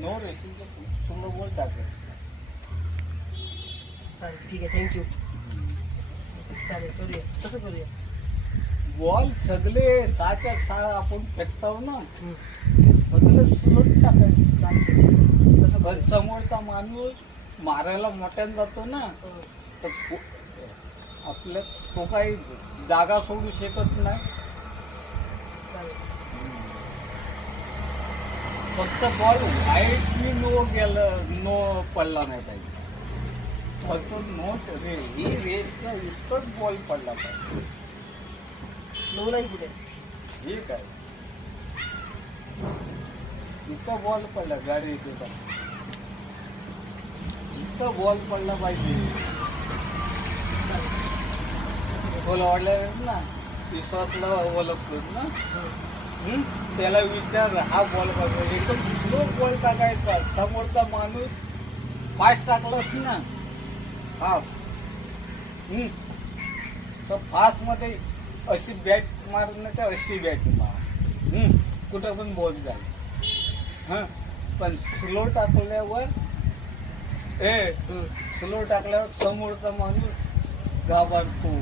No racing slow ball टाकायचं. चालेल, ठीक आहे, थँक्यू. चालेल, करूया, तसं करूया. बॉल सगळे 6च्या 6 आपण फेकताव ना, ते सगळं स्लो टाकायचं. चालतंय, तसं पण करूया. समोरचा माणूस मारायला मोठ्यानं जातो ना, तर आपलं तो काही जागा सोडू शकत नाही. चालेल. फक्त बॉल वाईटली नो पडला नाही पाहिजे. फक्त ही रेसचा इतकंच बॉल पडला पाहिजे. नऊलाही कुठे? ठीक आहे, इतकं बॉल पडला गाडी येते का, इतकं बॉल पडला पाहिजे. बॉल वाढल्यावर ना विश्वासला ओळखतो ना, त्याला विचार हा बॉल बघा, एकदम स्लो बॉल टाकायचा. समोरचा माणूस फास्ट टाकलास ना, फास्ट तर फास्ट मध्ये अशी बॅट मार नाही तर अशी बॅट मार, कुठं पण बॉल जाईल. पण स्लो टाकल्यावर स्लो टाकल्यावर समोरचा माणूस घाबरतो.